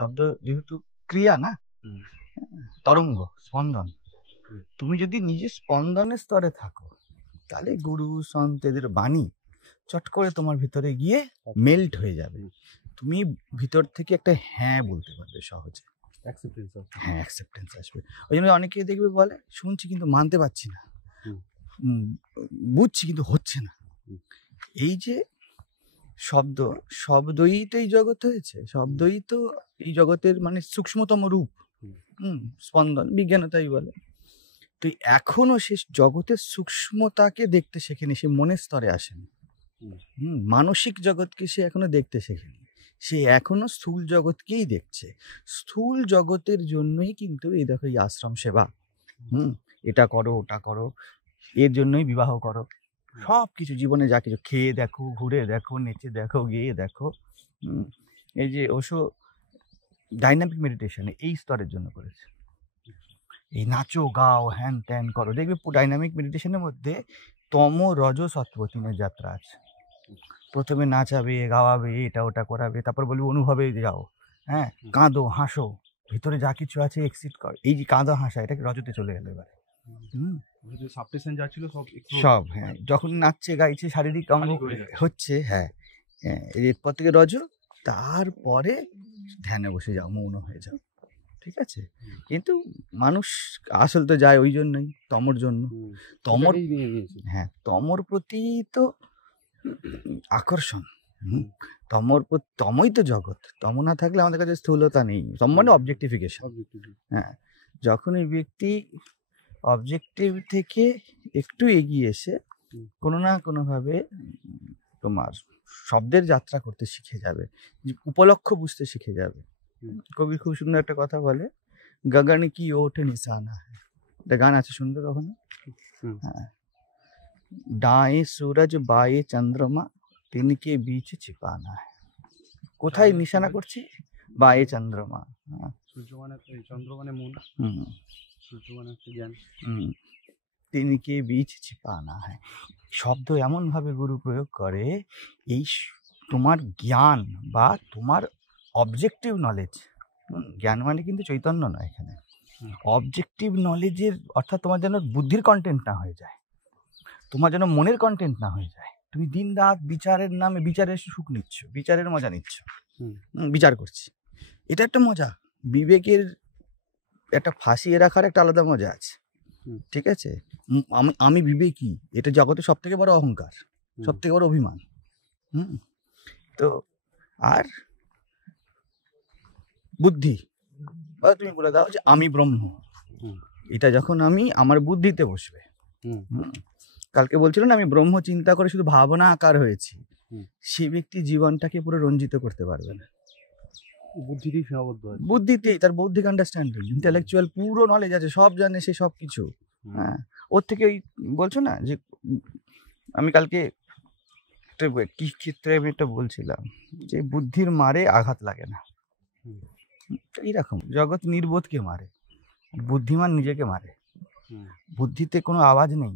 শব্দ যেহেতু ক্রিয়া না, তরঙ্গ, স্পন্দন। তুমি যদি নিজে স্পন্দনের স্তরে থাকো, তাহলে গুরু সন্ত এদের বাণী চট করে তোমার ভিতরে গিয়ে মেল্ট হয়ে যাবে। তুমি ভিতর থেকে একটা হ্যাঁ বলতে পারবে সহজে, হ্যাঁ অ্যাকসেপ্টেন্স আসবে। ওই জন্য অনেকেই দেখবে বলে, শুনছি কিন্তু মানতে পারছি না, বুঝছি কিন্তু হচ্ছে না। এই যে শব্দই তো এই জগৎ হয়েছে, শব্দই তো এই জগতের মানে সূক্ষ্মতম রূপ। স্পন্দন বিজ্ঞান তাই বলে। তো এখনো সে জগতের সূক্ষ্মতাকে দেখতে শেখেনি, সে মনের স্তরে আসেনি। মানসিক জগৎকে সে এখনো দেখতে শেখেনি, সে এখনো স্থূল জগৎকেই দেখছে। স্থূল জগতের জন্যই কিন্তু এই দেখো এই আশ্রম সেবা, এটা করো ওটা করো, এর জন্যই বিবাহ করো, সব কিছু জীবনে যা কিছু, খেয়ে দেখো, ঘুরে দেখো, নেচে দেখো, গেয়ে দেখো। এই যে ওশো ডাইনামিক মেডিটেশনে এই স্তরের জন্য করেছে। এই নাচো গাও হ্যান ত্যান করো, দেখবে ডাইনামিক মেডিটেশনের মধ্যে তম রজ সত্ব তিনের যাত্রা আছে। প্রথমে নাচাবে, গাওয়াবে, এটা ওটা করাবে, তারপর বলবে অনুভবে যাও, হ্যাঁ কাঁদো, হাসো, ভিতরে যা কিছু আছে এক্সিট কর। এই যে কাঁদো হাসা, এটাকে রজতে চলে গেল এবারে। সব হ্যাঁ, যখন নাচছে গাইছে, শারীরিক অঙ্গ হচ্ছে, হ্যাঁ এরপর থেকে রজ, তারপরে ধ্যানে বসে যাও, মৌন হয়ে যাও, ঠিক আছে। কিন্তু মানুষ আসল তো যায় ওই জন্যই, তমর জন্য। তমর, হ্যাঁ তমর প্রতি তো আকর্ষণ, তমই তো জগৎ। তম না থাকলে আমাদের কাছে স্থূলতা নেই, তম মানে অবজেক্টিফিকেশন। হ্যাঁ, যখন এই ব্যক্তি অবজেক্টিভ থেকে একটু এগিয়ে এসে কোনো না কোনোভাবে তোমার শব্দের যাত্রা করতে শিখে যাবে, উপলক্ষ বুঝতে শিখে যাবে। কবি খুব সুন্দর একটা কথা বলে, গগন কি ওঠ নিশানা, একটা গান আছে, শুনবে কখনো? হ্যাঁ, ডায়ে সূরজ বায়ে চন্দ্রমা তিনকে বীচ ছিপানা। কোথায় নিশানা করছি? বায়ে চন্দ্রমা। সূর্য মানে চন্দ্র মানে মন, সূর্য মানে জ্ঞান, তিনকে বীচ ছিপানা হয়। শব্দ এমন ভাবে গুরু প্রয়োগ করে, এই তোমার জ্ঞান বা তোমার অবজেক্টিভ নলেজ, জ্ঞান মানে কিন্তু চৈতন্য নয় এখানে, অবজেক্টিভ নলেজের অর্থাৎ তোমার যেন বুদ্ধির কন্টেন্ট না হয়ে যায়, তোমার যেন মনের কন্টেন্ট না হয়ে যায়। তুমি দিন রাত বিচারের নামে বিচারের সুখ নিচ্ছ, বিচারের মজা নিচ্ছ, বিচার করছি, এটা একটা মজা। বিবেকের একটা ফাঁসিয়ে রাখার একটা আলাদা মজা আছে, ঠিক আছে। আমি বিবেকী, এটা জগতের সব থেকে বড় অহংকার, সব থেকে বড় অভিমান। তো আর বুদ্ধি, তুমি বলে দাও যে আমি ব্রহ্ম, এটা যখন আমি আমার বুদ্ধিতে বসবে, কালকে বলছিল না আমি ব্রহ্ম চিন্তা করে শুধু ভাবনা আকার হয়েছি, সে ব্যক্তি জীবনটাকে পুরো রঞ্জিত করতে পারবে না। বুদ্ধিতেই সীমাবদ্ধ, বুদ্ধিতেই তার বৌদ্ধিক আন্ডারস্ট্যান্ডিং, ইন্টেলেকচুয়াল পুরো নলেজ আছে, সব জানে সে, সব কিছু। হ্যাঁ, ওর থেকে ওই বলছো না যে আমি কালকে কি ক্ষেত্রে আমি এটা বলছিলাম যে বুদ্ধির মারে আঘাত লাগে না, এইরকম জগৎ নির্বোধকে মারে, বুদ্ধিমান নিজেকে মারে। বুদ্ধিতে কোনো আওয়াজ নেই,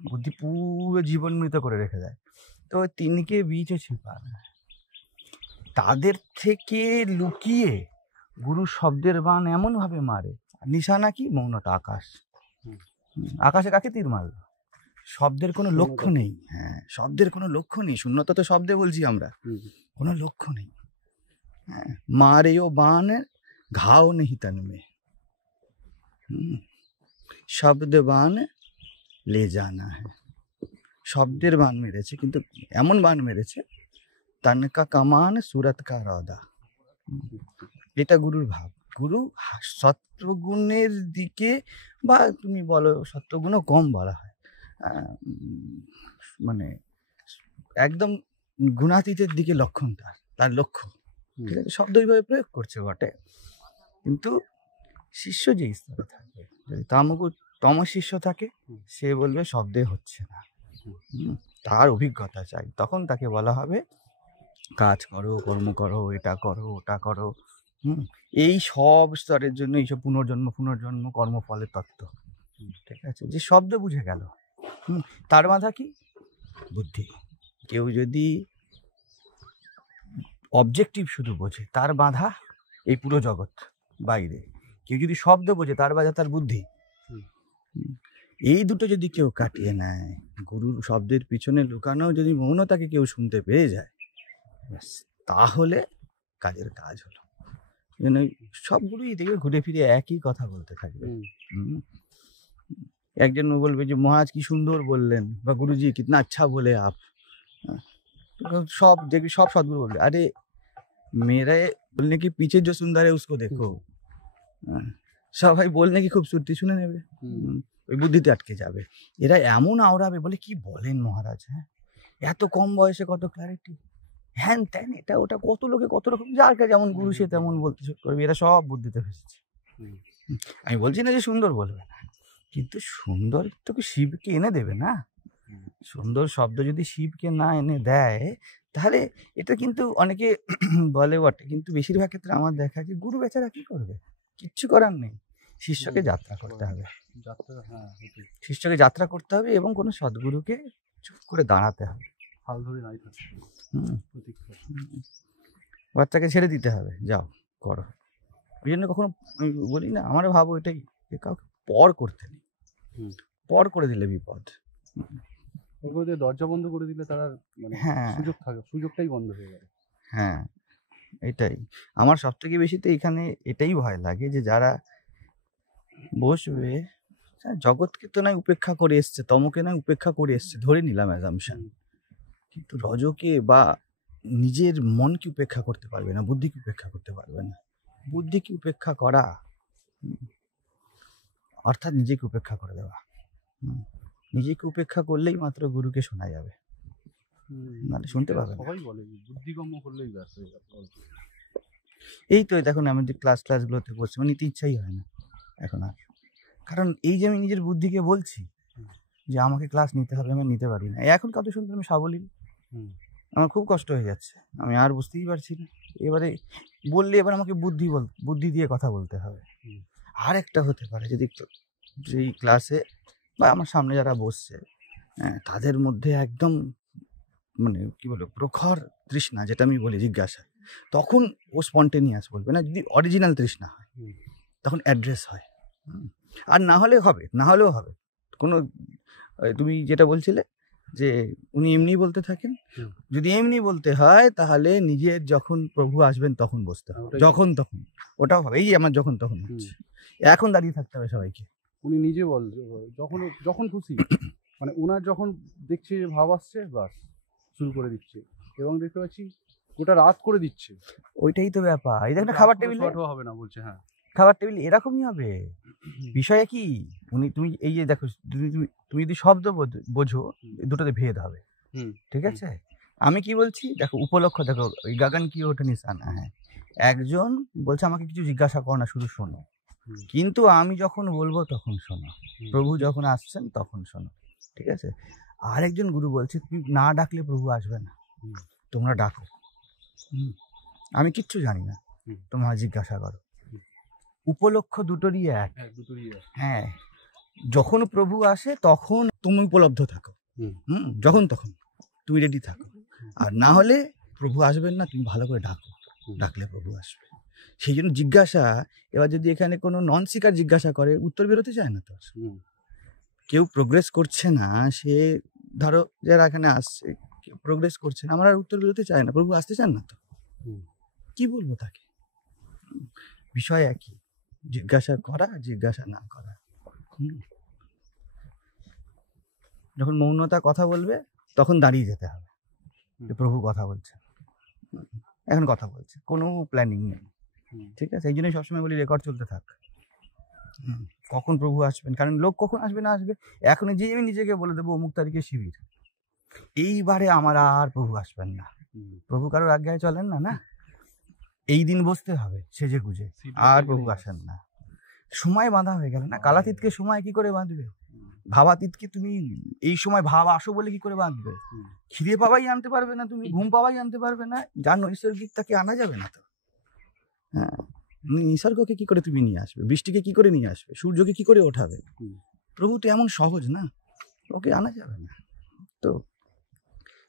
বুদ্ধি পুরো জীবন মৃত করে রেখে দেয়। তো তিনকে বীচ ছিপানা, তাদের থেকে লুকিয়ে গুরু শব্দের বাণ এমন ভাবে মারে। নিশানা কি? মৌনতা, আকাশ। আকাশে কাকে তীর মারল? শব্দের কোনো লক্ষ্য নেই। হ্যাঁ, শব্দের কোনো লক্ষ্য নেই, শূন্যতা তো শব্দে বলছি আমরা, কোনো লক্ষ্য নেই। হ্যাঁ, মারে ও বান ঘাও নেই তন মে, শব্দ বান লে জানা হ্যাঁ। শব্দের বান মেরেছে, কিন্তু এমন বান মেরেছে, তনকা কামান সুরত কা রদা। এটা গুরুর ভাব। গুরু সত্ত্বগুণের দিকে, বা তুমি বলো সত্ত্বগুণও কম বলা হয়, মানে একদম গুণাতীতের দিকে লক্ষণ, তার লক্ষ্য, ঠিক আছে। শব্দ ওইভাবে প্রয়োগ করছে বটে, কিন্তু শিষ্য যে স্তরে থাকবে, যদি তম শিষ্য থাকে, সে বলবে শব্দে হচ্ছে না, তার অভিজ্ঞতা চাই, তখন তাকে বলা হবে কাজ করো, কর্ম করো, এটা করো, ওটা করো। এই সব স্তরের জন্য এইসব পুনর্জন্ম কর্মফলের তত্ত্ব, ঠিক আছে। যে শব্দ বুঝে গেল, তার বাধা কি? বুদ্ধি। কেউ যদি অবজেক্টিভ শুধু বোঝে, তার বাধা এই পুরো জগৎ বাইরে। কেউ যদি শব্দ বোঝে তার বাজা তার বুদ্ধি, এই দুটো যদি কেউ কাটিয়ে নেয়, গুরুর শব্দের পিছনে লুকানো যদি মৌনতাকে কেউ শুনতে পেয়ে যায়, তাহলে কাজের কাজ হলো। সব গুরুই দেখবে ঘুরে ফিরে একই কথা বলতে থাকবে। একজন বলবে যে মহারাজ কি সুন্দর বললেন, বা গুরুজি কিতনা আচ্ছা বলে আপ। সব দেখবি সব সদ্গুরু বলবে আরে मेरे बोलने के पीछे जो सुंदर है उसको देखो। সবাই বললে কি খুব সুরতি শুনে নেবে, ওই বুদ্ধিতে আটকে যাবে। এরা এমন আওড়াবে, বলে কি বলেন মহারাজ, হ্যাঁ এত কম বয়সে কত ক্ল্যারিটি, হ্যান ত্যান এটা ওটা, কত লোকে কত রকম, যার কাছে যেমন গুরু সে তেমন বলতে শুরু করবে। এরা সব বুদ্ধিতে ফেসেছে। আমি বলছি না যে সুন্দর বলবে না, কিন্তু সুন্দর তো শিবকে এনে দেবে না। সুন্দর শব্দ যদি শিবকে না এনে দেয়, তাহলে এটা কিন্তু অনেকে বলে বটে, কিন্তু বেশিরভাগ ক্ষেত্রে আমার দেখা যে গুরু বেচারা কি করবে, কিচ্ছু করার নেই। শিষ্যকে যাত্রা করতে হবে, শিষ্যকে যাত্রা করতে হবে, এবং কোনো সদ্গুরুকে চুপ করে দাঁড়াতে হবে, বাচ্চাকে ছেড়ে দিতে হবে, যাও করো। ওই জন্য কখনো আমি বলি না, আমার ভাবো এটাই, কাউকে পর করতে নেই, পর করে দিলে বিপদ। দরজা বন্ধ করে দিলে তারা সুযোগ থাকে, সুযোগটাই বন্ধ হয়ে গেল। হ্যাঁ, এটাই আমার সব থেকে বেশি তো এখানে এটাই ভয় লাগে, যে যারা বসবে, জগৎকে তো নয় উপেক্ষা করে এসছে, তমকে নয় উপেক্ষা করে এসছে, ধরে নিলাম অ্যাজাম্পশন, কিন্তু রজকে বা নিজের মনকে উপেক্ষা করতে পারবে না, বুদ্ধিকে উপেক্ষা করতে পারবে না। বুদ্ধিকে উপেক্ষা করা অর্থাৎ নিজেকে উপেক্ষা করে দেওয়া। নিজেকে উপেক্ষা করলেই মাত্র গুরুকে শোনা যাবে, নাহলে শুনতে পাবে না। সবাই বলে বুদ্ধিগম্য করলেই ব্যাস হয়ে যাবে। এই তো দেখুন আমি যে ক্লাসগুলোতে বলছি, মানে নিতে ইচ্ছাই হয় না এখন আর, কারণ এই যে আমি নিজের বুদ্ধিকে বলছি যে আমাকে ক্লাস নিতে হবে, আমি নিতে পারি না। এখন কত শুনতে আমি সাবলীল, আমার খুব কষ্ট হয়ে যাচ্ছে, আমি আর বুঝতেই পারছি না। এবারে বললে এবার আমাকে বুদ্ধি দিয়ে কথা বলতে হবে। আর একটা হতে পারে যদি যেই ক্লাসে বা আমার সামনে যারা বসছে, তাদের মধ্যে একদম মানে কি বলবো প্রখর তৃষ্ণা, যেটা আমি বলি জিজ্ঞাসা, তখন ও স্পন্টেনিয়াস বলবে না। যদি অরিজিনাল তৃষ্ণা হয় তখন অ্যাড্রেস হয়, আর না হলে হবে, না হলেও হবে। কোনো তুমি যেটা বলছিলে যে উনি এমনি বলতে থাকেন, যদি এমনি বলতে হয় তাহলে নিজের যখন প্রভু আসবেন তখন বসতে হবে, যখন তখন, ওটাও হবে। এই আমার যখন তখন হচ্ছে, এখন দাঁড়িয়ে থাকতে হবে সবাইকে। উনি নিজে যখন খুশি, মানে ওনার যখন দেখছে ভাব আসছে বাস শুরু করে দিচ্ছে, এবং দেখতে পাচ্ছি গোটা রাত করে দিচ্ছে। ওইটাই তো ব্যাপার। এই দেখো খাবার টেবিল হবে না বলছে, হ্যাঁ খাবার টেবিল এরকমই হবে। বিষয় কি, তুমি এই যে দেখো, তুমি যদি শব্দ বোঝো, দুটোতে ভেদ হবে, ঠিক আছে? আমি কি বলছি দেখো, উপলক্ষ দেখো, ওই গাগন কি ওঠে নিশানা। হ্যাঁ, একজন বলছে আমাকে কিছু জিজ্ঞাসা করো না, শুধু শোনো, কিন্তু আমি যখন বলবো তখন শোনো, প্রভু যখন আসছেন তখন শোনো, ঠিক আছে? আরেকজন গুরু বলছে তুমি না ডাকলে প্রভু আসবে না, তোমরা ডাকো, আমি কিচ্ছু জানি না, তোমরা জিজ্ঞাসা করো। উপলক্ষ দুটোরই এক। হ্যাঁ, যখন প্রভু আসে তখন তুমি উপলব্ধ থাকো, যখন তখন তুমি রেডি থাকো। আর না হলে প্রভু আসবেন না, তুমি ভালো করে ডাকো, ডাকলে প্রভু আসবে। সেই জন্য জিজ্ঞাসা, এবার যদি এখানে কোনো নন সিকার জিজ্ঞাসা করে, উত্তর বেরোতে চায় না। তো কেউ প্রোগ্রেস করছে না, সে ধরো যারা এখানে আসছে প্রোগ্রেস করছে না, আমার আর উত্তর বেরোতে চায় না, প্রভু আসতে চান না, তো কি বলবো তাকে? বিষয় একই, জিজ্ঞাসা করা, জিজ্ঞাসা না করা। যখন মৌনতা কথা বলবে তখন দাঁড়িয়ে যেতে হবে, প্রভু কথা বলছে, এখন কথা বলছে, কোনো প্ল্যানিং নেই, ঠিক আছে? এই জন্যই সবসময় বলি রেকর্ড চলতে থাক। কখন প্রভু আসবেন, কারণ লোক কখন আসবে না আসবে, এখন যে আমি নিজেকে বলে দেবো অমুক তারিখে শিবির, এইবারে আমার আর প্রভু আসবেন না। প্রভু কারোর আজ্ঞায় চলেন না, না, এই দিন বসতে হবে সেজে গুজে, আর প্রভু আসেন না। সময় বাঁধা হয়ে গেল না। কালাতীতকে সময় কি করে বাঁধবে? ভাবাতীতকে তুমি এই সময় ভাব আসো বলে কি করে বাঁধবে? খিদে পাওয়াই আনতে পারবে না, তুমি ঘুম পাওয়াই আনতে পারবে না, যার নৈসর্গিক তাকে আনা যাবে না। তো হ্যাঁ, নিসর্গকে কি করে তুমি নিয়ে আসবে? বৃষ্টিকে কি করে নিয়ে আসবে? সূর্যকে কি করে ওঠাবে? প্রভু তো এমন সহজ না, ওকে আনা যাবে না। তো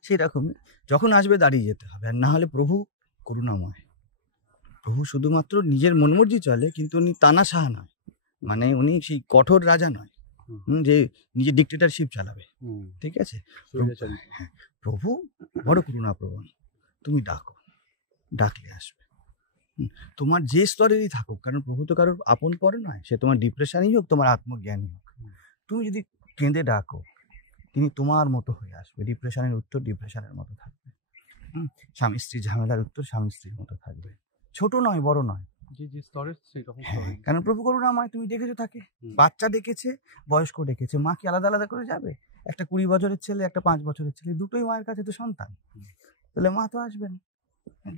সেই রকম যখন আসবে দাঁড়িয়ে যেতে হবে, আর না হলে প্রভু করুণাময়, প্রভু শুধুমাত্র নিজের মনমর্জি চলে, কিন্তু উনি তানা সাহা নয়, মানে উনি সেই কঠোর রাজা নয় যে নিজের ডিক্টেটরশিপ চালাবে। ঠিক আছে, হ্যাঁ, প্রভু বড় করুণাপ্রবণ। তুমি ডাকো, ডাকলে আসবে। তোমার যে স্তরেরই থাকুক, কারণ প্রভু তো কারোর আপন পর নয়, সে তোমার ডিপ্রেশনই হোক, তোমার আত্মজ্ঞানই হোক, তুমি যদি কেঁদে ডাকো, তিনি তোমার মতো হয়ে আসবে। ডিপ্রেশনের উত্তর ডিপ্রেশনের মতো থাকবে, স্বামী স্ত্রীর ঝামেলার উত্তর স্বামী স্ত্রীর মতো থাকবে, ছোট নয় বড় নয়। হ্যাঁ, কারণ প্রভু করুণাময়। তুমি দেখেছো তাকে, বাচ্চা ডেকেছে, বয়স্ক ডেকেছে, মা কি আলাদা আলাদা করে যাবে? একটা 20 বছরের ছেলে, একটা 5 বছরের ছেলে, দুটোই মায়ের কাছে তো সন্তান, তাহলে মা তো আসবেন।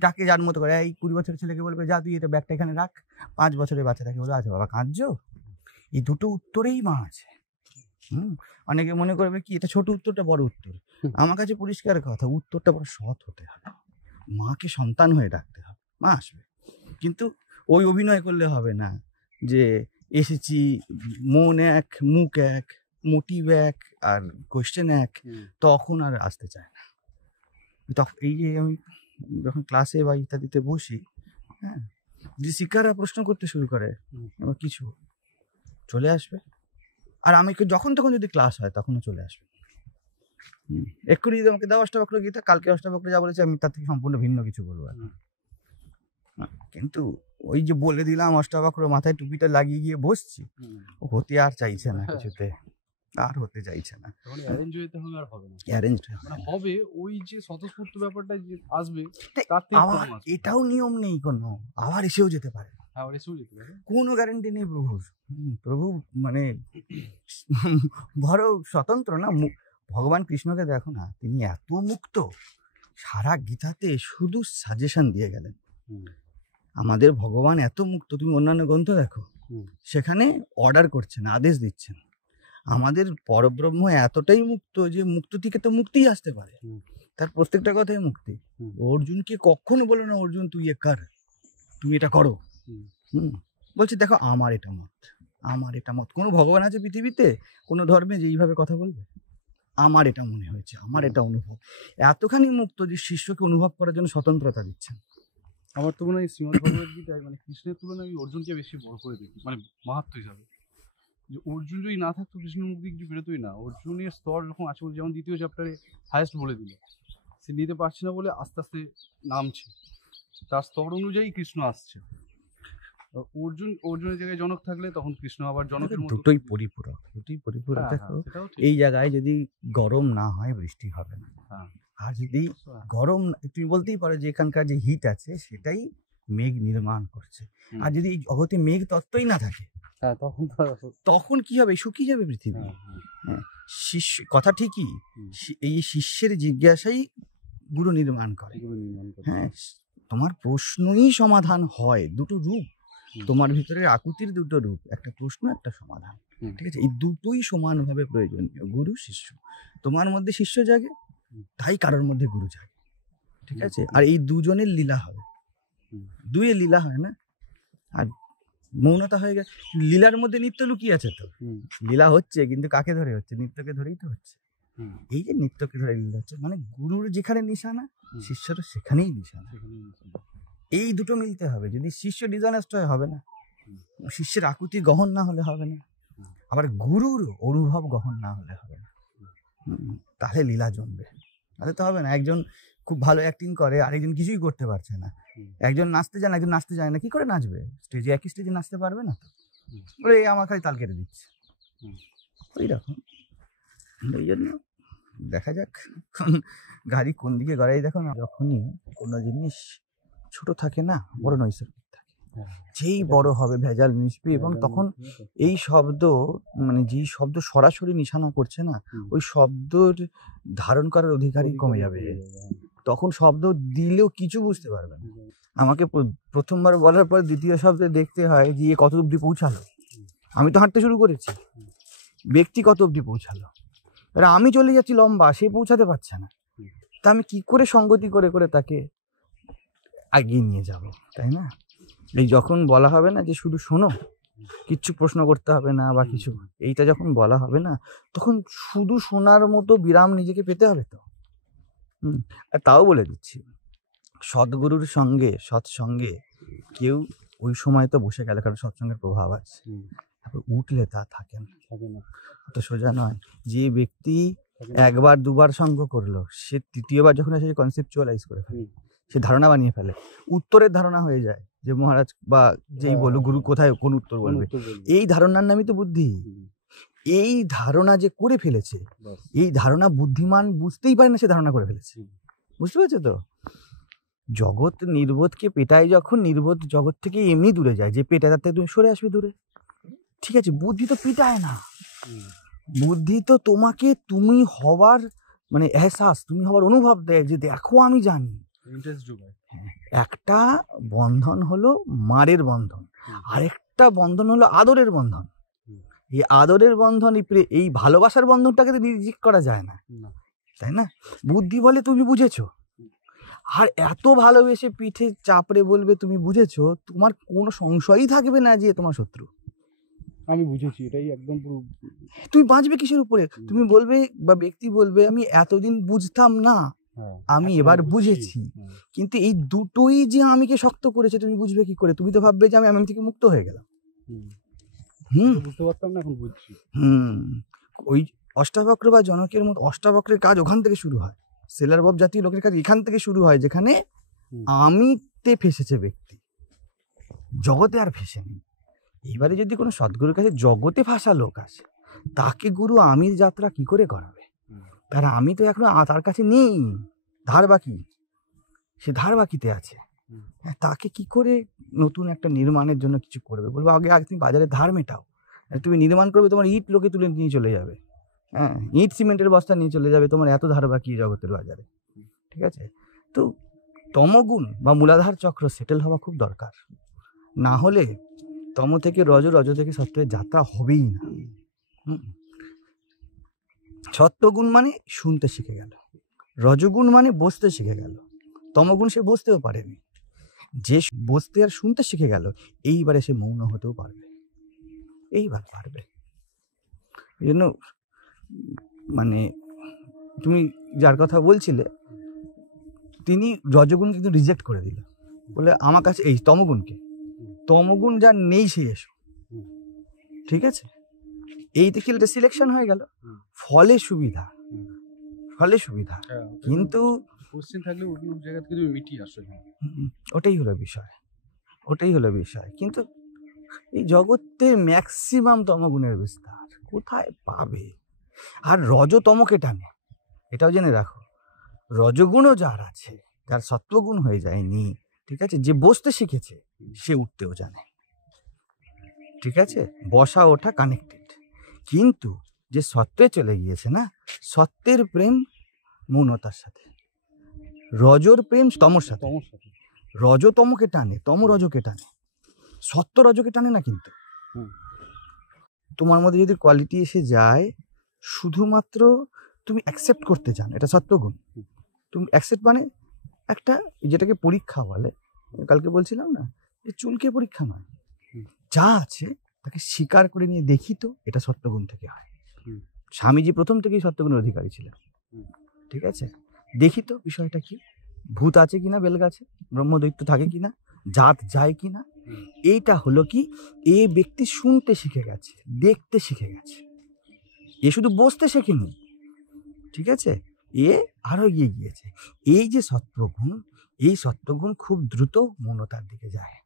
ডাকে যার মতো করে। এই 20 বছরের ছেলেকে বলবে যা তুই এটা ব্যাগটা এখানে রাখ, 5 বছরের বাচ্চাটাকে বলবে আচ্ছা বাবা কাঁদছো। এই দুটো উত্তরেই মা আছে। অনেকে মনে করবে কি এটা ছোট উত্তরটা বড় উত্তর। আমার কাছে পরিষ্কার কথা, উত্তরটা বড় সৎ হতে হবে। মাকে সন্তান হয়ে ডাকতে হবে, মা আসবে। কিন্তু ওই অভিনয় করলে হবে না যে এসেছি মন এক মুখ এক মোটিভ এক আর কোয়েশ্চেন এক, তখন আর আসতে চায় না। তখন এই যে আমি যখন ক্লাসে বা ইত্যাদিতে বসি, হ্যাঁ, যে শিক্ষারা প্রশ্ন করতে শুরু করে এবার কিছু চলে আসবে, আর আমি যখন তখন যদি ক্লাস হয় তখনও চলে আসবে। এক্ষুনি যদি আমাকে দাও অষ্টাবক্র গীতা, কালকে অষ্টাবক্র যা বলেছে আমি তার থেকে সম্পূর্ণ ভিন্ন কিছু বলবো। কিন্তু ওই যে বলে দিলাম অষ্টাবক্র, মাথায় টুপিটা লাগিয়ে গিয়ে বসছি, হতে আর চাইছে না, কিছুতে আর হতে চাইছে না। হবে ওই যে স্বতঃস্ফূর্ত ব্যাপারটা যে আসবে, এটাও নিয়ম নেই কোনো, আবার এসেও যেতে পারে, কোনো গ্যারান্টি নেই প্রভুর। প্রভু মানে বড় স্বতন্ত্র না। ভগবান কৃষ্ণকে দেখো না, তিনি এত মুক্ত, সারা গীতাতে শুধু সাজেশন দিয়ে গেলেন। আমাদের ভগবান এত মুক্ত, তুমি অন্যান্য গ্রন্থ দেখো, সেখানে অর্ডার করছেন, আদেশ দিচ্ছেন। আমাদের পরব্রহ্ম এতটাই মুক্ত যে মুক্ত থেকে তো মুক্তিই আসতে পারে, তার প্রত্যেকটা কথাই মুক্তি। অর্জুনকে কখনো বলে না অর্জুন তুই এ কর, তুমি এটা করো। বলছে দেখো আমার এটা মত, আমার এটা মত। কোনো ভগবান আছে পৃথিবীতে, কোনো ধর্মে যে এইভাবে কথা বলবে? আমার এটা মনে হয়েছে, আমার এটা অনুভব। এতখানি মুক্ত যে শিষ্যকে অনুভব করার জন্য স্বতন্ত্রতা দিচ্ছেন। আমার তো মনে হয় শ্রীমদ্ ভগবদ্গীতায় মানে কৃষ্ণের তুলনায় আমি অর্জুনকে বেশি বড় করে দেখি, মানে মাহাত্ম্য হিসাবে। যে অর্জুন যদি না থাকতো কৃষ্ণের মুখ দিয়ে কিছু বেরোতোই না। অর্জুনের স্তর যখন আছে, যেমন দ্বিতীয় চ্যাপ্টারে হায়েস্ট বলে দিল, সে নিতে পারছে না বলে আস্তে আস্তে নামছে, তার স্তর অনুযায়ী কৃষ্ণ আসছে। অর্জুনের জায়গায় জনক থাকলে তখন কৃষ্ণ আবার জনকের মতো। দুটোই পরিপূরক, দুটোই পরিপূরক। দেখো এই জায়গায় যদি গরম না হয় বৃষ্টি হবে না, আর যদি গরম, তুমি বলতেই পারো যে এখানকার যে হিট আছে সেটাই মেঘ নির্মাণ করছে। আর যদি এই জগতে মেঘ তত্ত্বই না থাকে, তখন কি হবে? শুকিয়ে যাবে পৃথিবী। শিষ্য কথা ঠিকই, এই শিষ্যের জিজ্ঞাসাই গুরু নির্মাণ করে। হ্যাঁ, তোমার প্রশ্নই সমাধান হয়। দুটো রূপ তোমার ভিতরে, আকুতির দুটো রূপ, একটা প্রশ্ন একটা সমাধান। ঠিক আছে, এই দুটোই সমানভাবে প্রয়োজনীয়, গুরু শিষ্য। তোমার মধ্যে শিষ্য জাগে, তাই কারোর মধ্যে গুরু জাগে। ঠিক আছে, আর এই দুজনের লীলা হবে, দুইয়ের লীলা হয় না। আর মৌনতা হয়ে গেছে, লীলার মধ্যে নিত্য লুকিয়ে আছে। তো লীলা হচ্ছে, কিন্তু কাকে ধরে হচ্ছে? নিত্যকে ধরেই তো হচ্ছে। এই যে নিত্যকে ধরে লীলা হচ্ছে, মানে গুরুর যেখানে নিশানা, শিষ্যর সেখানেই নিশানা। এই দুটো মিলতে হবে। যদি শিষ্য ডিসঅনেস্ট হয় হবে না, শিষ্যের আকুতি গহন না হলে হবে না, আবার গুরুর অনুভব গহন না হলে হবে না। তাহলে লীলা জমবে, তাহলে তো হবে না। একজন খুব ভালো অ্যাক্টিং করে, আরেকজন কিছুই করতে পারছে না। একজন নাচতে জানে, একজন নাচতে জানে না, কি করে নাচবে? স্টেজে একই স্টেজে নাচতে পারবে না তো। বলে আমার খালি তাল কেটে দিচ্ছে, ওই রকম। এই জন্য দেখা যাক গাড়ি কোন দিকে গড়াই। দেখো না, যখনই কোনো জিনিস ছোট থাকে না, বড় নৈসর্গিক থাকে, যেই বড় হবে ভেজাল মিশবে, এবং তখন এই শব্দ, মানে যেই শব্দ সরাসরি নিশানা করছে না, ওই শব্দর ধারণ করার অধিকারই কমে যাবে। তখন শব্দ দিলেও কিছু বুঝতে পারবে না। আমাকে প্রথমবার বলার পর দ্বিতীয় শব্দে দেখতে হয় যে কত অবধি পৌঁছালো। আমি তো হাঁটতে শুরু করেছি, ব্যক্তি কত অবধি পৌঁছালো, এবার আমি চলে যাচ্ছি লম্বা, সে পৌঁছাতে পারছে না। তা আমি কি করে সঙ্গতি করে করে তাকে এগিয়ে নিয়ে যাব, তাই না? এই যখন বলা হবে না যে শুধু শোনো, কিচ্ছু প্রশ্ন করতে হবে না বা কিছু, এইটা যখন বলা হবে না, তখন শুধু শোনার মতো বিরাম নিজেকে পেতে হবে। তো আর তাও বলে দিচ্ছি, সদ্গুরুর সঙ্গে, সৎসঙ্গে কেউ ওই সময় তো বসে গেল, কারণ সৎসঙ্গের প্রভাব আছে, তারপর উঠলে তা থাকে না, অত সোজা নয়। যে ব্যক্তি একবার দুবার সঙ্গ করলো, সে তৃতীয়বার যখন আসে কনসেপচুয়ালাইজ করে ফেলে, সে ধারণা বানিয়ে ফেলে, উত্তরের ধারণা হয়ে যায় যে মহারাজ বা যেই বলো গুরু কোথায় কোন উত্তর বলবে। এই ধারণার নামই তো বুদ্ধি। এই ধারণা যে করে ফেলেছে, এই ধারণা বুদ্ধিমান বুঝতেই পারে না, সে ধারণা করে ফেলেছে। বুঝতে পেরেছো তো? জগৎ নির্বোধকে পেটায়, যখন নির্বোধ জগৎ থেকে এমনি দূরে যায়, যে পেটায় তার থেকে তুমি সরে আসবে দূরে। ঠিক আছে, বুদ্ধি তো পেটায় না, বুদ্ধি তো তোমাকে তুমি হওয়ার মানে এহসাস, তুমি হওয়ার অনুভব দেয়, যে দেখো আমি জানি। একটা বন্ধন হলো মারের বন্ধন, আরেকটা বন্ধন হলো আদরের বন্ধন। এই আদরের বন্ধন, এই ভালোবাসার বন্ধনটাকে তো রিজেক্ট করা যায় না, তাই না? বুদ্ধি বলে তুমি বুঝেছো, আর এত ভালোবেসে পিঠে চাপড়ে বলবে তুমি বুঝেছো, তোমার কোনো সংশয়ই থাকবে না যে তোমার শত্রু। আমি বুঝেছি, এটাই একদম পুরো। তুমি বাঁচবে কিসের উপরে? তুমি বলবে বা ব্যক্তি বলবে আমি এতদিন বুঝতাম না, আমি এবার বুঝেছি। কিন্তু এই দুটোই যে আমিকে শক্ত করেছে, তুমি বুঝবে কি করে? তুমি তো ভাববে যে আমি থেকে মুক্ত হয়ে গেলাম। বুঝতে পারতাম না, এখন বুঝছি। ওই অষ্টাবক্র বা জনকের মতো অষ্টাবক্রের কাজ ওখান থেকে শুরু হয়, সেলার বব জাতীয় লোকের কাজ এখান থেকে শুরু হয়, যেখানে আমিতে ফেসেছে ব্যক্তি, জগতে আর ফেসেনি। এইবারে যদি কোনো সদ্গুরুর কাছে জগতে ফাঁসা লোক আসে, তাকে গুরু আমির যাত্রা কি করে করাবে? তার আমি তো এখনো তার কাছে নেই, ধার বাকি, সে ধার বাকিতে আছে। তাকে কি করে নতুন একটা নির্মাণের জন্য কিছু করবে? বলবো আগে তুমি বাজারে ধার মেটাও, তুমি নির্মাণ করবে, তোমার ইট লোকে তুলে নিয়ে চলে যাবে, হ্যাঁ, ইট সিমেন্টের বস্তা নিয়ে চলে যাবে, তোমার এত ধার বাকি জগতের বাজারে। ঠিক আছে, তো তমগুণ বা মূলাধার চক্র সেটেল হওয়া খুব দরকার, না হলে তম থেকে রজ, রজ থেকে সত্যের যাত্রা হবেই না। সত্যগুণ মানে শুনতে শিখে গেল, রজগুণ মানে বসতে শিখে গেল, তমগুণ সে বসতেও পারেনি, যে বসতে আর শুনতে শিখে গেল, এইবারে সে মৌন হতেও পারবে, এইবার পারবে। এই জন্য মানে তুমি যার কথা বলছিলে, তিনি রজগুণ কিন্তু রিজেক্ট করে দিল, বলে আমার কাছে এই তমগুণকে, তমগুণ যার নেই সে এসো। ঠিক আছে, এই থেকে সিলেকশন হয়ে গেল, ফলে সুবিধা, ফলে সুবিধা। কিন্তু ওটাই হলো বিষয়, ওটাই হলো বিষয়। কিন্তু এই জগতে ম্যাক্সিমাম তমগুণের বিস্তার কোথায় পাবে? আর রজতমকে টানে, এটাও জেনে রাখো, রজগুণও যার আছে, যার সত্ত্বগুণ হয়ে যায়নি, ঠিক আছে, যে বসতে শিখেছে সে উঠতেও জানে। ঠিক আছে, বসা ওঠা কানেক্টেড। কিন্তু যে সত্ত্বে চলে গিয়েছে না, সত্যের প্রেম মৌনতার সাথে, রজর প্রেম তমর সাথে। রজ তমকে টানে, তম রজকে টানে, সত্য রজকে টানে না। কিন্তু তোমার মধ্যে যদি কোয়ালিটি এসে যায়, শুধুমাত্র তুমি অ্যাকসেপ্ট করতে চান, এটা সত্যগুণ। তুমি অ্যাকসেপ্ট মানে একটা, যেটাকে পরীক্ষা বলে, কালকে বলছিলাম না, যে চুলকে পরীক্ষা নয়, যা আছে তাকে স্বীকার করে নিয়ে দেখি তো, এটা সত্যগুণ থেকে হয়। স্বামীজি প্রথম থেকেই সত্যগুণের অধিকারী ছিলেন। ঠিক আছে, দেখি তো বিষয়টা কি, ভূত আছে কিনা বেলগাছে, ব্রহ্মদৈত্য থাকে কিনা, জাত যায় কিনা। এইটা হলো কি, এ ব্যক্তি শুনতে শিখে গেছে, দেখতে শিখে গেছে, এ শুধু বসতে শেখেনি। ঠিক আছে, এ আরো এগিয়ে গিয়েছে। এই যে সত্ত্বগুণ, এই সত্ত্বগুণ খুব দ্রুত মৌনতার দিকে যায়,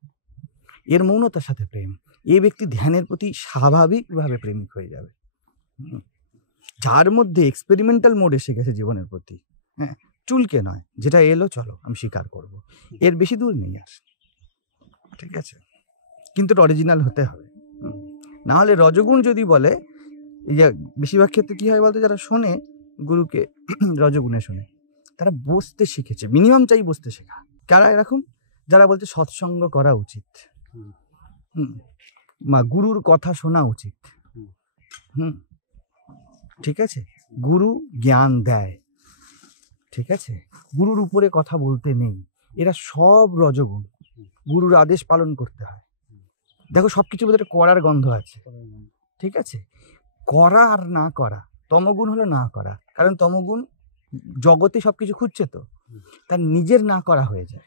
এর মৌনতার সাথে প্রেম, এ ব্যক্তি ধ্যানের প্রতি স্বাভাবিকভাবে প্রেমিক হয়ে যাবে। যার মধ্যে এক্সপেরিমেন্টাল মোড এসে গেছে জীবনের প্রতি, হ্যাঁ, চুলকে নয়, যেটা এলো চলো আমি স্বীকার করব, এর বেশি দূর নেই আর। ঠিক আছে, কিন্তু অরিজিনাল হতে হবে, না হলে রজগুণ যদি বলে, এই যে বেশিরভাগ ক্ষেত্রে কি হয় বলতে, যারা শোনে গুরুকে রজগুণে শোনে, তারা বসতে শিখেছে, মিনিমাম চাই বসতে শেখা। কারা এরকম? যারা বলছে সৎসঙ্গ করা উচিত, মা গুরুর কথা শোনা উচিত, ঠিক আছে, গুরু জ্ঞান দেয়, ঠিক আছে, গুরুর উপরে কথা বলতে নেই, এরা সব রজগুণ। গুরুর আদেশ পালন করতে হয়। দেখো সবকিছু বোধ একটা করার গন্ধ আছে। ঠিক আছে, করা আর না করা, তমগুণ হলো না করা, কারণ তমগুণ জগতে সবকিছু খুঁজছে, তো তার নিজের না করা হয়ে যায়।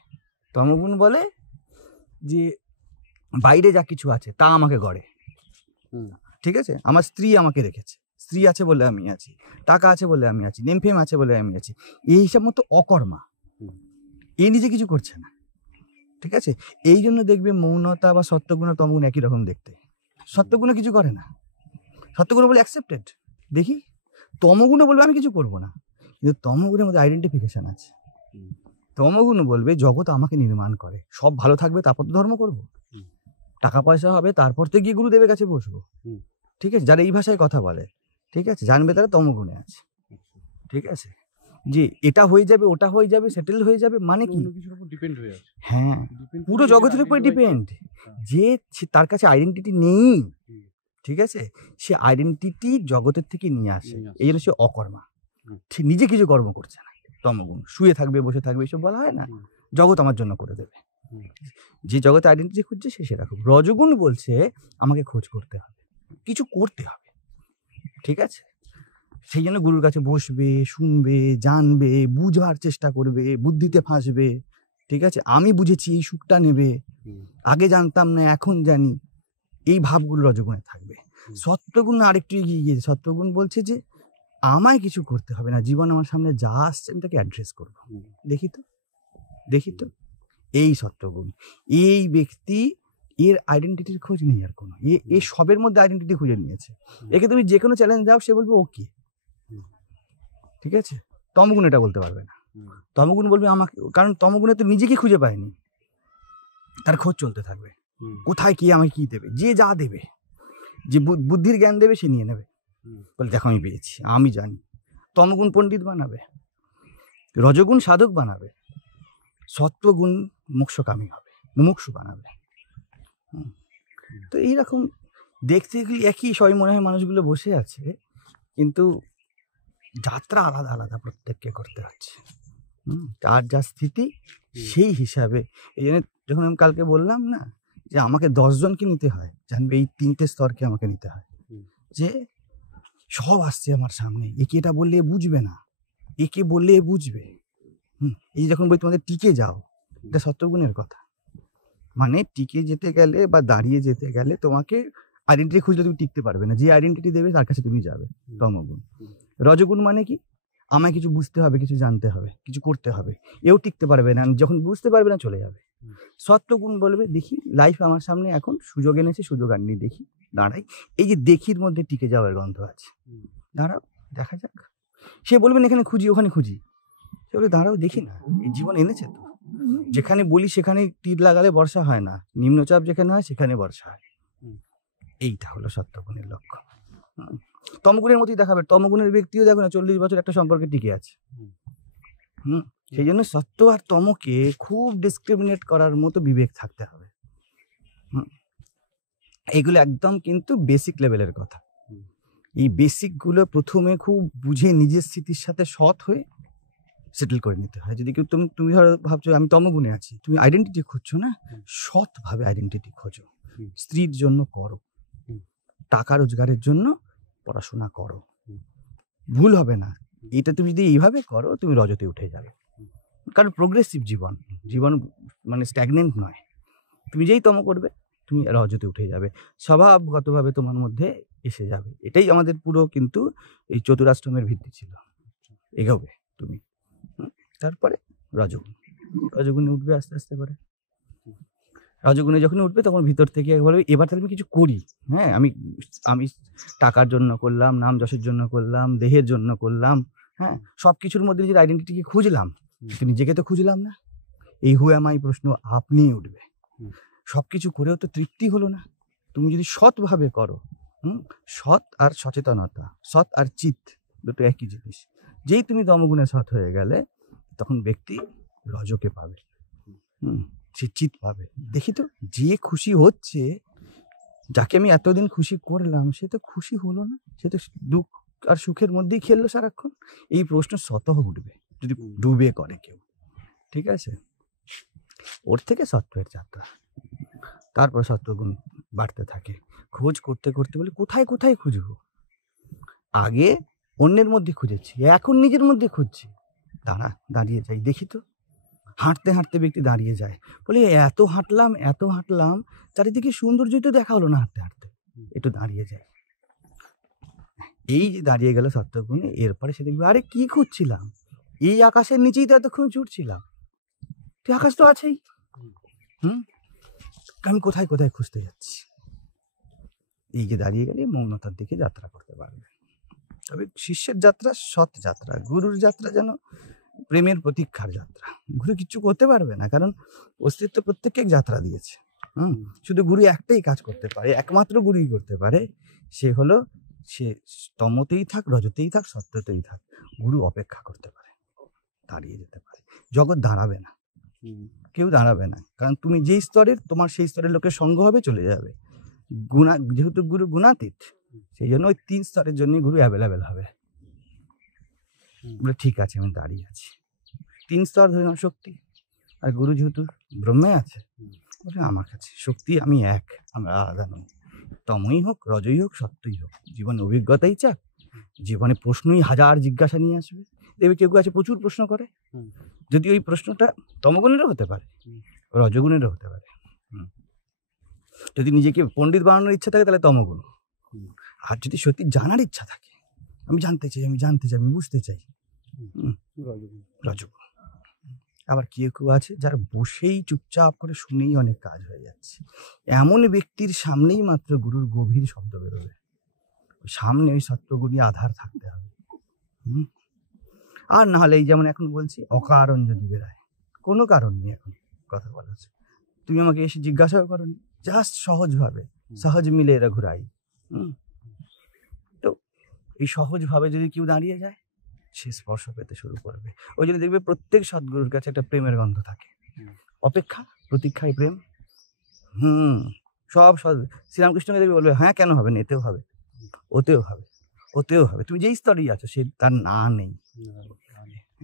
তমগুণ বলে যে বাইরে যা কিছু আছে তা আমাকে গড়ে, ঠিক আছে? আমার স্ত্রী আমাকে রেখেছে, স্ত্রী আছে বলে আমি আছি, টাকা আছে বলে আমি আছি, নেমফেম আছে বলে আমি আছি, এই হিসাব মতো অকর্মা, এ নিজে কিছু করছে না, ঠিক আছে? এই জন্য দেখবে মৌনতা বা সত্যগুণ আর তমগুণ একই রকম দেখতে। সত্যগুণে কিছু করে না, সত্যগুণ বলে অ্যাকসেপ্টেড, দেখি তমগুণে বলবে আমি কিছু করবো না, কিন্তু তমগুণের মধ্যে আইডেন্টিফিকেশন আছে। তমগুণ বলবে জগৎ আমাকে নির্মাণ করে, সব ভালো থাকবে তারপর তো ধর্ম করবো, টাকা পয়সা হবে তারপর তো গিয়ে গুরুদেবের কাছে বসবো, ঠিক আছে? যারা এই ভাষায় কথা বলে, ঠিক আছে, জানবে তারা তমগুণে আছে, ঠিক আছে? যে এটা হয়ে যাবে ওটা হয়ে যাবে সেটেল হয়ে যাবে মানে কি, ডিপেন্ড হয়ে আছে, হ্যাঁ পুরো জগতের উপরে ডিপেন্ড। যে তার কাছে আইডেন্টিটি নেই, ঠিক আছে, সে আইডেন্টিটি জগতের থেকে নিয়ে আসে, এই জন্য সে অকর্মা, সে নিজে কিছু কর্ম করছে না। তমগুণ শুয়ে থাকবে বসে থাকবে এসব বলা হয় না, জগৎ আমার জন্য করে দেবে। যে জগতে আইডেন্টিটি খুঁজছে সে সেরকম। রজগুণ বলছে আমাকে খোঁজ করতে হবে, কিছু করতে হবে, ঠিক আছে? সেই জন্য গুরুর কাছে বসবে, শুনবে, জানবে, বুঝার চেষ্টা করবে, বুদ্ধিতে ফাঁসবে, ঠিক আছে? আমি বুঝেছি এই সুখটা নেবে, আগে জানতাম না এখন জানি, এই ভাবগুলো রজগুণে থাকবে। সত্যগুণ আরেকটু এগিয়ে গিয়েছে, সত্যগুণ বলছে যে আমায় কিছু করতে হবে না, জীবন আমার সামনে যা আসছে আমি তাকে অ্যাড্রেস করবো, দেখি তো এই সত্যগুণ। এই ব্যক্তি এর আইডেন্টিটির খোঁজ নেই আর কোনো, এ সবের মধ্যে আইডেন্টিটি খুঁজে নিয়েছে। একে তুমি যে কোনো চ্যালেঞ্জ দাও সে বলবে ওকে, ঠিক আছে? তমগুণ এটা বলতে পারবে না, তমগুণ বলবে আমাকে, কারণ তমগুণে তো নিজেকে খুঁজে পায়নি, তার খোঁজ চলতে থাকবে, কোথায় কি আমাকে কি দেবে, যে যা দেবে, যে বুদ্ধির জ্ঞান দেবে সে নিয়ে নেবে, বলে দেখো আমি পেয়েছি, আমি জানি। তমগুণ পণ্ডিত বানাবে, রজগুণ সাধক বানাবে, সত্ত্বগুণ মোক্ষকামী হবে, মুমুক্ষু বানাবে। তো এইরকম দেখতে গেলে একই সবাই মনে হয় মানুষগুলো বসে আছে, কিন্তু যাত্রা আলাদা আলাদা প্রত্যেককে করতে হচ্ছে। তার যা স্থিতি সেই হিসাবে, এই জন্য যখন আমি কালকে বললাম না যে আমাকে 10 জনকে নিতে হয়, জানবে এই 3টে স্তরকে আমাকে নিতে হয়, যে সব আসছে আমার সামনে, একে এটা বললে বুঝবে না, একে বললে বুঝবে। এই যখন বলি তোমাদের টিকে যাও, এটা সত্যগুণের কথা, মানে টিকে যেতে গেলে বা দাঁড়িয়ে যেতে গেলে তোমাকে আইডেন্টিটি খুঁজলে তুমি টিকতে পারবে না, যে আইডেন্টিটি দেবে তার কাছে তুমি যাবে, তমগুণ। রজগুণ মানে কি, আমায় কিছু বুঝতে হবে, কিছু জানতে হবে, কিছু করতে হবে, এও টিকতে পারবে না, যখন বুঝতে পারবে না চলে যাবে। সত্যগুণ বলবে দেখি লাইফ আমার সামনে এখন সুযোগ এনেছে, সুযোগ আননি, দেখি দাঁড়াই, এই যে দেখির মধ্যে টিকে যাওয়ার গন্ধ আছে, দাঁড়াও দেখা যাক। সে বলবেন এখানে খুঁজি ওখানে খুঁজি, সে বলে দাঁড়াও দেখি না, এই জীবন এনেছে তো, যেখানে বলি সেখানে তীর লাগালে বর্ষা হয় না, নিম্নচাপ যেখানে হয় সেখানে বর্ষা হয়, এইটা হলো সত্যগুণের লক্ষ্য। তমগুণের মতোই দেখাবে, তমগুণের ব্যক্তিও দেখো না 40 বছর একটা সম্পর্কে টিকে আছে। সেই জন্য সত্য আর তমকে খুব ডিসক্রিমিনেট করার মতো বিবেক থাকতে হবে। এইগুলো একদম কিন্তু বেসিক লেভেলের কথা। এই বেসিকগুলো প্রথমে খুব বুঝে নিজের স্থিতির সাথে সৎ হয়ে সেটেল করে নিতে হয়। যদি কেউ তুমি ধরো ভাবছো আমি তমগুণে আছি, তুমি আইডেন্টিটি খুঁজছো না, সৎভাবে আইডেন্টিটি খোঁজো, স্ত্রীর জন্য করো, টাকা রোজগারের জন্য পড়াশোনা করো, ভুল হবে না। এটা তুমি যদি এইভাবে করো তুমি রজতে উঠে যাবে, কারণ প্রোগ্রেসিভ জীবন, জীবন মানে স্ট্যাগনেন্ট নয়। তুমি যেই তম করবে তুমি রজতে উঠে যাবে, স্বভাবগতভাবে তোমার মধ্যে এসে যাবে। এটাই আমাদের পুরো কিন্তু এই চতুরাশ্রমের ভিত্তি ছিল, এগোবে তুমি। তারপরে রজগুণে উঠবে আস্তে আস্তে করে। রজগুণে যখন উঠবে তখন ভিতর থেকে বলবে এবার তাহলে আমি কিছু করি। হ্যাঁ, আমি টাকার জন্য করলাম, নাম যশের জন্য করলাম, দেহের জন্য করলাম, হ্যাঁ, সব কিছুর মধ্যে নিজের আইডেন্টিটিকে খুঁজলাম, কিন্তু নিজেকে তো খুঁজলাম না। এই হু অ্যাম আই প্রশ্ন আপনি উঠবে। সব কিছু করেও তো তৃপ্তি হলো না। তুমি যদি সৎভাবে করো, সৎ আর সচেতনতা, সৎ আর চিত দুটো একই জিনিস। যেই তুমি তমগুণে সৎ হয়ে গেলে তখন ব্যক্তি রজকে পাবে, সে চিত পাবে। দেখি তো যে খুশি হচ্ছে, যাকে আমি এতদিন খুশি করলাম সে তো খুশি হলো না, সে তো দুঃখ আর সুখের মধ্যেই খেললো সারাক্ষণ। এই প্রশ্ন স্বতঃ উঠবে যদি ডুবে করে কেউ, ঠিক আছে? ওর থেকে সত্ত্বের যাত্রা, তারপর সত্ত্বগুণ বাড়তে থাকে। খোঁজ করতে করতে বলে কোথায় কোথায় খুঁজবো, আগে অন্যের মধ্যে খুঁজেছি, এখন নিজের মধ্যে খুঁজছি। দাঁড়িয়ে যাই, দেখি তো হাঁটতে হাঁটতে ব্যক্তি দাঁড়িয়ে যায়, বলে এত হাঁটলাম, চারিদিকে সৌন্দর্যই তো দেখা হলো না, হাঁটতে হাঁটতে একটু দাঁড়িয়ে যায়। এই যে দাঁড়িয়ে গেল সত্যগুণে, এরপরে সে দেখবে আরে কি খুঁজছিলাম, এই আকাশের নিচেই তো এতক্ষণ ছুটছিলাম, তুই আকাশ তো আছেই, আমি কোথায় কোথায় খুঁজতে যাচ্ছি। এই যে দাঁড়িয়ে গেলে মৌনতার দিকে যাত্রা করতে পারবে। তবে শিষ্যের যাত্রা সৎ যাত্রা, গুরুর যাত্রা যেন প্রেমের প্রতীক্ষার যাত্রা। গুরু কিচ্ছু করতে পারবে না, কারণ অস্তিত্ব প্রত্যেককে যাত্রা দিয়েছে। শুধু গুরু একটাই কাজ করতে পারে, একমাত্র গুরুই করতে পারে, সে হলো সে তমতেই থাক, রজতেই থাক, সত্যতেই থাক, গুরু অপেক্ষা করতে পারে, দাঁড়িয়ে যেতে পারে। জগৎ দাঁড়াবে না, কেউ দাঁড়াবে না, কারণ তুমি যেই স্তরের, তোমার সেই স্তরের লোকের সঙ্গ হবে, চলে যাবে। যেহেতু গুরু গুণাতীত, সেই জন্য ওই 3 স্তরের জন্য গুরু অ্যাভেলেবেল হবে। বলে ঠিক আছে, আমি দাঁড়িয়ে আছি। 3 স্তর ধরলাম শক্তি, আর গুরু যেহেতু ব্রহ্মে আছে, বলে আমার কাছে শক্তি আমি এক, আমরা আলাদা নই। তমই হোক, রজই হোক, সত্যই হোক, জীবনে অভিজ্ঞতাই চাক, জীবনে প্রশ্নই হাজার জিজ্ঞাসা নিয়ে আসবে। দেখবে কেউ আছে প্রচুর প্রশ্ন করে, যদি ওই প্রশ্নটা তমগুণেরও হতে পারে, রজগুণেরও হতে পারে। যদি নিজেকে পণ্ডিত বানানোর ইচ্ছা থাকে তাহলে তমগুণ, আর যদি সত্যি জানার ইচ্ছা থাকে, আমি জানতে চাই, আমি বুঝতে চাই, রজগুণ। আবার কেউ আছে যারা বসেই চুপচাপ করে শুনেই অনেক কাজ হয়ে যাচ্ছে, এমন ব্যক্তির সামনেই মাত্র গুরুর গভীর শব্দ বেরোবে, সামনে ওই সত্যগুণী আধার থাকতে হবে। আর না হলে এই যেমন এখন বলছি, অকারণ যদি বেরায়, কোনো কারণ নেই এখন কথা বলার, তুমি আমাকে এসে জিজ্ঞাসাও করনি, জাস্ট সহজভাবে, সহজ মিলে এরা ঘুরাই। তো এই সহজভাবে যদি কেউ দাঁড়িয়ে যায়, সে স্পর্শ পেতে শুরু করবে। ওই জন্য দেখবে প্রত্যেক সদ্গুরুর কাছে একটা প্রেমের গন্ধ থাকে, অপেক্ষা, প্রতীক্ষায় প্রেম। সব শ্রীরামকৃষ্ণকে দেখবে বলবে হ্যাঁ কেন হবে না, এতেও হবে, ওতেও হবে, ওতেও হবে। তুমি যেই স্তরেই আছো, সে তার না নেই,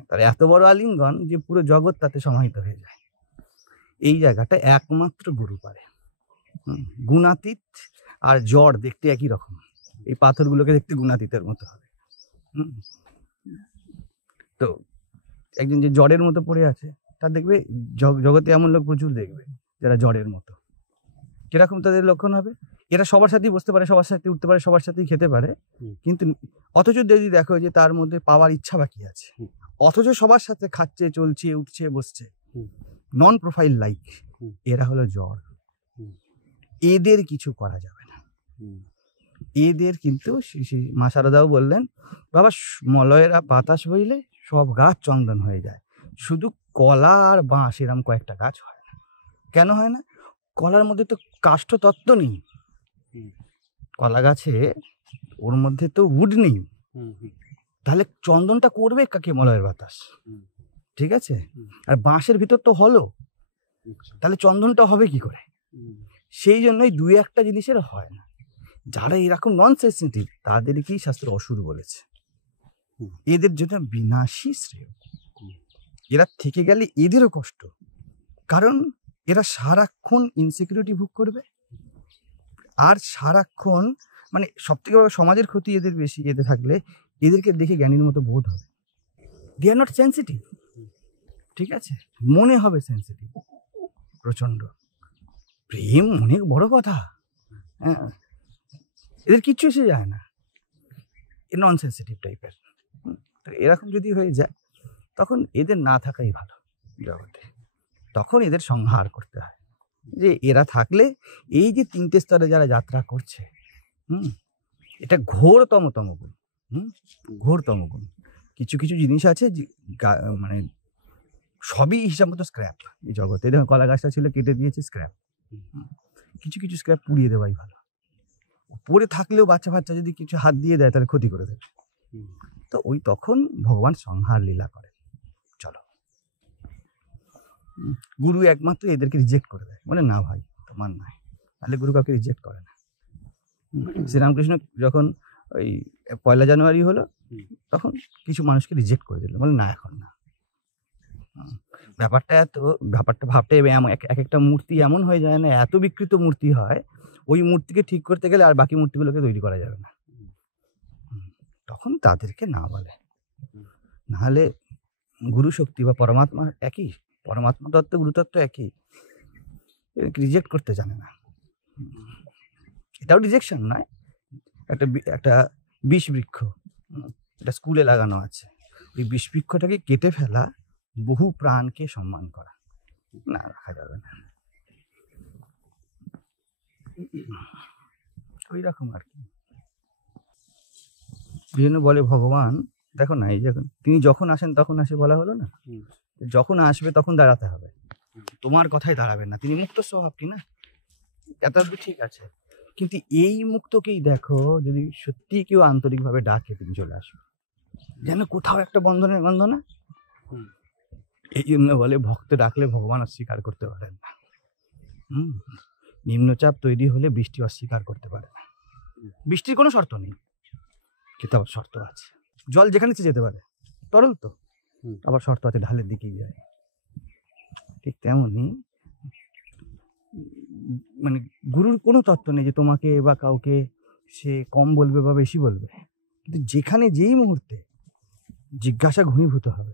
তার এত বড় আলিঙ্গন যে পুরো জগৎ তাতে সমাহিত হয়ে যায়। এই জায়গাটা একমাত্র গুরু পারে। গুণাতীত আর জড় দেখতে একই রকম, এই পাথরগুলোকে দেখতে গুণাতীতের মতো হবে। তো একজন যে জড়ের মতো পড়ে আছে, তার দেখবে জগতে এমন লোক প্রচুর দেখবে যারা জড়ের মতো। কিরকম তাদের লক্ষণ হবে, এরা সবার সাথেই বসতে পারে, সবার সাথে উঠতে পারে, সবার সাথেই খেতে পারে, কিন্তু অথচ যদি দেখো যে তার মধ্যে পাওয়ার ইচ্ছা বাকি আছে, অথচ সবার সাথে খাচ্ছে, চলছে, উঠছে, বসছে, নন প্রোফাইল লাইক, এরা হলো জড়। এদের কিছু করা যাবে না, এদের কিন্তু মা শারদাও বললেন, বাবা মলয়েরা বাতাস বইলে সব গাছ চন্দন হয়ে যায়, শুধু কলা আর বাঁশ এরম কয়েকটা গাছ হয় না। কেন হয় না? কলার মধ্যে তো কাষ্ঠ তত্ত্ব নেই, কলা গাছে ওর মধ্যে তো উড নেই, তাহলে চন্দনটা করবে কাকে? মলয়ের বাতাস, ঠিক আছে? আর বাঁশের ভিতর তো হলো, তাহলে চন্দনটা হবে কি করে? সেই জন্যই 2-1টা জিনিসের হয় না। যারা এরকম নন সেনসিটিভ, তাদেরকেই শাস্ত্র অসুর বলেছে, এদের জন্য বিনাশী শ্রেয়। এরা থেকে গেলে এদেরও কষ্ট, কারণ এরা সারাক্ষণ ইনসিকিউরিটি ভোগ করবে, আর সারাক্ষণ মানে সব থেকে বড় সমাজের ক্ষতি এদের বেশি। এদের থাকলে এদেরকে দেখে জ্ঞানীর মতো বোধ হবে, দে আর নট সেন্সিটিভ, ঠিক আছে? মনে হবে সেন্সিটিভ প্রচন্ড। প্রেম অনেক বড় কথা, হ্যাঁ, এদের কিচ্ছু এসে যায় না, এ নন সেন্সিটিভ টাইপের। তো এরকম যদি হয়ে যায়, তখন এদের না থাকাই ভালো জগতে, তখন এদের সংহার করতে হয়। যে এরা থাকলে এই যে 3টে স্তরে যারা যাত্রা করছে, এটা ঘোরতম তমগুণ, ঘোরতম গুণ। কিছু কিছু জিনিস আছে মানে সবই হিসাব মতো স্ক্র্যাপ এই জগতে। দেখুন কলা গাছটা ছিল, কেটে দিয়েছে, স্ক্র্যাপ। কিছু কিছু স্ক্র্যাপ পুড়িয়ে দেওয়াই ভালো, পড়ে থাকলেও বাচ্চা বাচ্চা যদি কিছু হাত দিয়ে দেয় তাহলে ক্ষতি করে দেবে। তো ওই তখন ভগবান সংহার লীলা করে। চলো, গুরু একমাত্র এদেরকে রিজেক্ট করে দেয়, মানে না ভাই তোমার নয়, তাহলে গুরু কাউকে রিজেক্ট করে না। শ্রীরামকৃষ্ণ যখন ওই 1 জানুয়ারি হলো, তখন কিছু মানুষকে রিজেক্ট করে দিল, মানে না এখন না। ব্যাপারটা ভাবতে এক একটা মূর্তি এমন হয়ে যায় না, এত বিকৃত মূর্তি হয়, ওই মূর্তিকে ঠিক করতে গেলে আর বাকি মূর্তিগুলোকে তৈরি করা যাবে না, তখন তাদেরকে না বলে। নাহলে গুরু শক্তি বা পরমাত্মা পরমাত্মা তত্ত্ব গুরুতত্ত্ব একই, রিজেক্ট করতে জানে না। এটাও রিজেকশন নয়, একটা বিষ বৃক্ষ, এটা স্কুলে লাগানো আছে, ওই বিষ বৃক্ষটাকে কেটে ফেলা বহু প্রাণকে সম্মান করা, না রাখা যাবে না। ওই রকম আর কি। এই জন্য বলে ভগবান, দেখো না, এই যখন তিনি যখন আসেন তখন আসে বলা হলো না, যখন আসবে তখন দাঁড়াতে হবে, তোমার কথাই দাঁড়াবেন না। তিনি মুক্ত স্বভাবটি না, এত ঠিক আছে, কিন্তু এই মুক্তকেই দেখো, যদি সত্যি কেউ আন্তরিকভাবে ডাকে তিনি চলে আসবে, যেন কোথাও একটা বন্ধনের গন্ধ না। এই জন্য বলে ভক্ত ডাকলে ভগবান অস্বীকার করতে পারেন না। নিম্নচাপ তৈরি হলে বৃষ্টি অস্বীকার করতে পারে না। বৃষ্টির কোনো শর্ত নেই, কিন্তু আবার শর্ত আছে। জল যেখানে যেতে পারে, তরল তো, আবার শর্ত আছে ঢালের দিকেই যায়। ঠিক তেমনই মানে গুরুর কোনো তত্ত্ব নেই যে তোমাকে বা কাউকে সে কম বলবে বা বেশি বলবে, কিন্তু যেখানে যেই মুহূর্তে জিজ্ঞাসা ঘনীভূত হবে,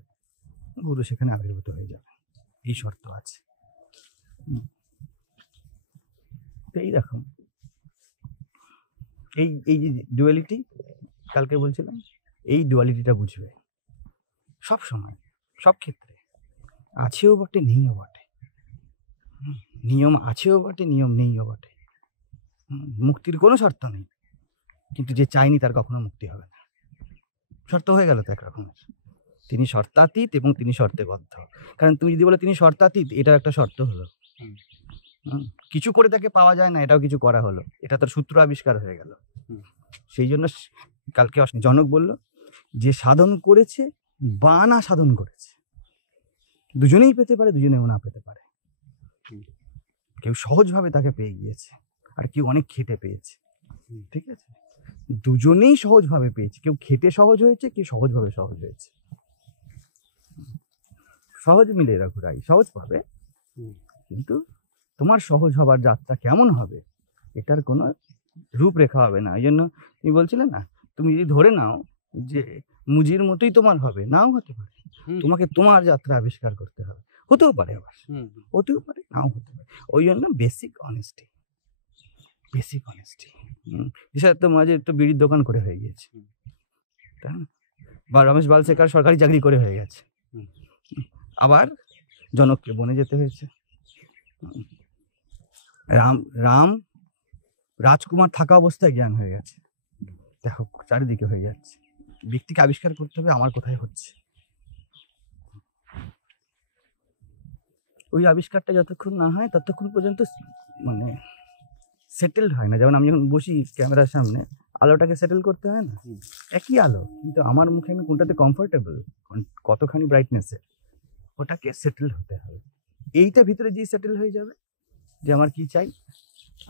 গুরু সেখানে আবির্ভূত হয়ে যাবে, এই শর্ত আছে। এইরকম এই যে ডুয়ালিটি কালকে বলছিলাম, এই ডুয়ালিটিটা বুঝবে সব সময়, সব ক্ষেত্রে, আছেও বটে নেইও বটে, নিয়ম আছেও বটে নিয়ম নেইও বটে। মুক্তির কোনো শর্ত নেই, কিন্তু যে চায়নি তার কখনো মুক্তি হবে না। শর্ত হয়ে গেল তো একরকমের, তিনি শর্তাতীত এবং তিনি শর্তেবদ্ধ। কারণ তুমি যদি বলো তিনি শর্তাতীত, এটাও একটা শর্ত হলো। কিছু করে তাকে পাওয়া যায় না, এটাও কিছু করা হলো, এটা তার সূত্র আবিষ্কার হয়ে গেল। সেই জন্য কালকে জনক বলল যে সাধন করেছে বা না সাধন করেছে, দুজনেই পেতে পারে, দুজনেও না পেতে পারে। কেউ সহজভাবে তাকে পেয়ে গিয়েছে, আর কেউ অনেক খেটে পেয়েছে। ঠিক আছে, দুজনেই সহজভাবে পেয়েছে, কেউ খেটে সহজ হয়েছে, কেউ সহজভাবে সহজ হয়েছে। সহজ মিলে এরা ঘুরাই সহজ পাবে, কিন্তু তোমার সহজ হবার যাত্রা কেমন হবে এটার কোনো রূপরেখা হবে না। এই জন্য তুমি বলছিলে না, তুমি যদি ধরে নাও যে মুজির মতোই তোমার হবে, নাও হতে পারে, তোমাকে তোমার যাত্রা আবিষ্কার করতে হবে। হতেও পারে, আবার হতেও পারে, নাও হতে পারে। ওই জন্য বেসিক অনেস্টি, বেসিক অনেস্টি। বিষয় তো মাঝে একটু বিড়ির দোকান করে হয়ে গিয়েছে, তাই না? বা রমেশ বালশেখার সরকারি চাকরি করে হয়ে গেছে, আবার জনককে বনে যেতে হয়েছে। রাম রাজকুমার থাকা অবস্থায় জ্ঞান হয়ে গেছে, দেখো চারিদিকে হয়ে যাচ্ছে। ব্যক্তিকে আবিষ্কার করতে হবে আমার কোথায় হচ্ছে, ওই আবিষ্কারটা যতক্ষণ না হয় ততক্ষণ পর্যন্ত মানে সেটেলড হয় না। যেমন আমি যখন বসি ক্যামেরার সামনে, আলোটাকে সেটেল করতে হয় না, একই আলো, কিন্তু আমার মুখে আমি কোনটাতে কমফোর্টেবল, কতখানি ব্রাইটনেসে, ওটাকে সেটেল হতে হবে। এইটা ভিতরে যেই সেটেল হয়ে যাবে যে আমার কি চাই,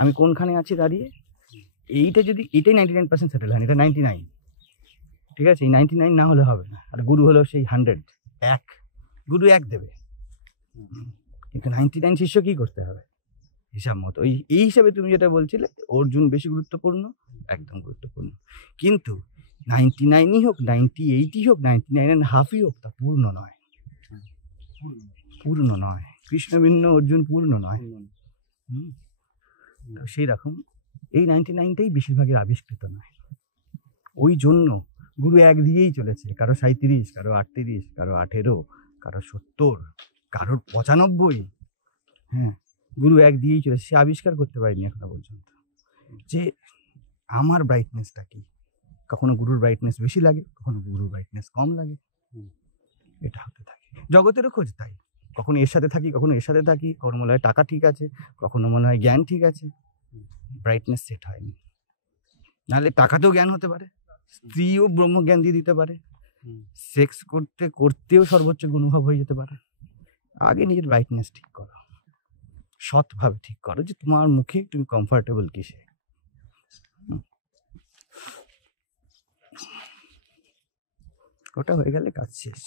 আমি কোনখানে আছি দাঁড়িয়ে, এইটা যদি, এটাই 99% সেটেল হয়, এটা 99। ঠিক আছে, এই 99 না হলে হবে না। আর গুরু হলো সেই 100, এক গুরু এক দেবে, কিন্তু 99 শিষ্য কি করতে হবে হিসাব মতো। এই হিসাবে তুমি যেটা বলছিলে অর্জুন বেশি গুরুত্বপূর্ণ, একদম গুরুত্বপূর্ণ, কিন্তু 99ই হোক, 98ই হোক, 99.5ই হোক, তা পূর্ণ নয়, পূর্ণ নয়। কৃষ্ণ ভিন্ন অর্জুন পূর্ণ নয়। সেই রকম এই 99টাই বেশিরভাগের আবিষ্কৃত নয়। ওই জন্য গুরু এক দিয়েই চলেছে, কারো 37, কারো 38, কারো 18, কারো 70, কারোর 95। হ্যাঁ, গুরু এক দিয়েই চলেছে, সে আবিষ্কার করতে পারেনি এখনো পর্যন্ত যে আমার ব্রাইটনেসটা কি। কখনো গুরুর ব্রাইটনেস বেশি লাগে, কখনো গুরুর ব্রাইটনেস কম লাগে, এটা হতে থাকে। জগতেরও খোঁজ তাই, কখনো এর সাথে থাকি, কখনো এর সাথে থাকি, কখনো মনে হয় টাকা ঠিক আছে, কখনো মনে হয় জ্ঞান ঠিক আছে, ব্রাইটনেস সেট হয়নি। নাহলে টাকাতেও জ্ঞান হতে পারে, স্ত্রীও ব্রহ্মজ্ঞান দিয়ে দিতে পারে, সেক্স করতে করতেও সর্বোচ্চ গুণভাব হয়ে যেতে পারে। আগে নিজের ব্রাইটনেস ঠিক করো, সৎভাবে ঠিক করো যে তোমার মুখে তুমি কমফর্টেবল কিসে। ওটা হয়ে গেলে কাজ শেষ।